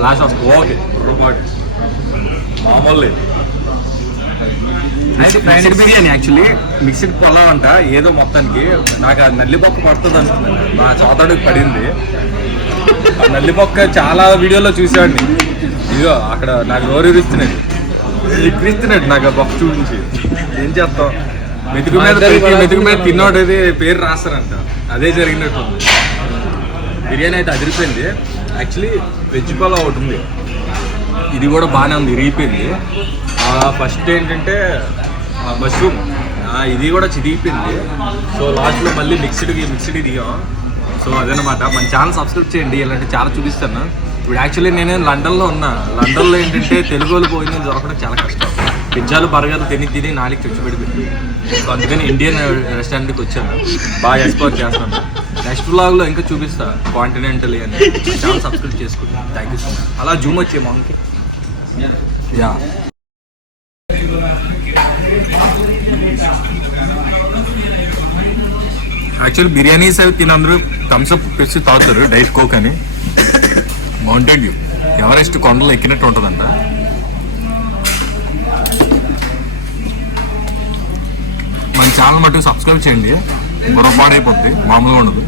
flash of okay మామూలు mixed biryani actually mixed పొలం అంట ఏదో మొత్తానికి నాకు ఆ నల్లిపొక్క పడుతుంది అనుకున్నాను మా చోతడికి పడింది ఆ నల్లిపొక్క చాలా వీడియోలో చూసేవాడిని ఇదిగో అక్కడ నాకు నోరిస్తున్నాడు ఎక్కిరిస్తున్నాడు నాకు ఆ పప్పు చూపించి ఏం చేస్తాం మెతుకు మీద తిన్నోడేది పేరు రాస్తారంట అదే జరిగినట్టు బిర్యానీ అయితే అదిరిపోయింది యాక్చువల్లీ వెజ్ పలావ్ ఒకటి ఉంది ఇది కూడా బాగానే ఉంది ఇరిగిపోయింది ఫస్ట్ ఏంటంటే మష్రూమ్ ఇది కూడా చిరిగిపోయింది సో లాస్ట్లో మళ్ళీ మిక్స్డ్ దిగాం సో అదనమాట మన ఛానల్ సబ్స్క్రైబ్ చేయండి ఇలాంటి చాలా చూపిస్తాను ఇప్పుడు యాక్చువల్లీ నేను లండన్లో ఉన్నా లండన్లో ఏంటంటే తెలుగు వాళ్ళు భోజనం దొరకడం చాలా కష్టం పిజ్జాలు బర్గర్లు తిని నాలుగు తెచ్చిపెట్టి సో అందుకని ఇండియన్ రెస్టారెంట్కి వచ్చాను బాగా ఎక్స్ప్లోర్ చేస్తాను నెక్స్ట్ బ్లాగ్లో ఇంకా చూపిస్తా కాంటినెంటల్ అని చాలా సబ్స్క్రైబ్ చేసుకుంటాను థ్యాంక్ యూ సో మచ్ అలా జూమ్ వచ్చే మామకి యా యాక్చువల్లీ బిర్యానీస్ అవి తిని అందరూ థమ్స్అప్ పెట్టి తాగుతారు డైట్ కోక్ అని మౌంటైన్ డ్యూ ఎవరెస్ట్ కొండలు ఎక్కినట్టు ఉంటుందంట మన ఛానల్ మటుకు సబ్స్క్రైబ్ చేయండి బుర్రపాడైపోద్ది మామూలుగా ఉండదు